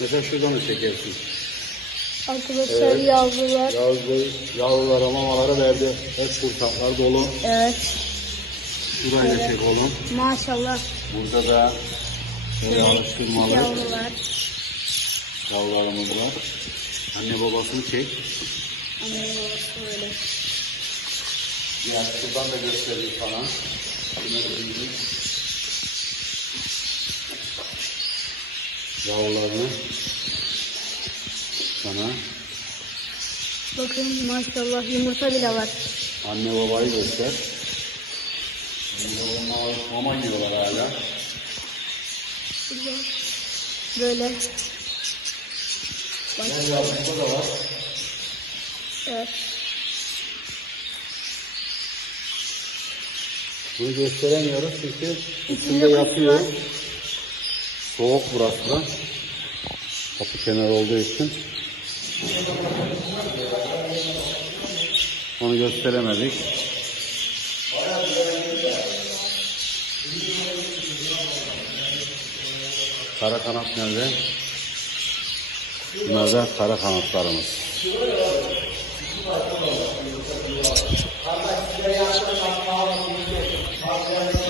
Mesela şuradan da çekersin. Arkadaşlar Evet. yavrular. Yavrulara mamaları verdi. Hep kursaklar dolu. Evet. Şurayı da Evet. çek oğlum. Maşallah. Burada da böyle alıştırmalı Yavrular. yavrularımız var. Anne babasını çek. Anne babası böyle. Yani şuradan da göstereyim sana. Yavrularını sana. Bakın maşallah yumurta bile var. Anne babayı göster. Mama yiyorlar hala. Böyle. Burada da var. Evet. Bunu gösteremiyoruz çünkü içinde kuş yatıyor. var. Soğuk burası da. Kapı kenarı olduğu için. Onu gösteremedik. Kara kanat nerede? Bunlar da kara kanatlarımız.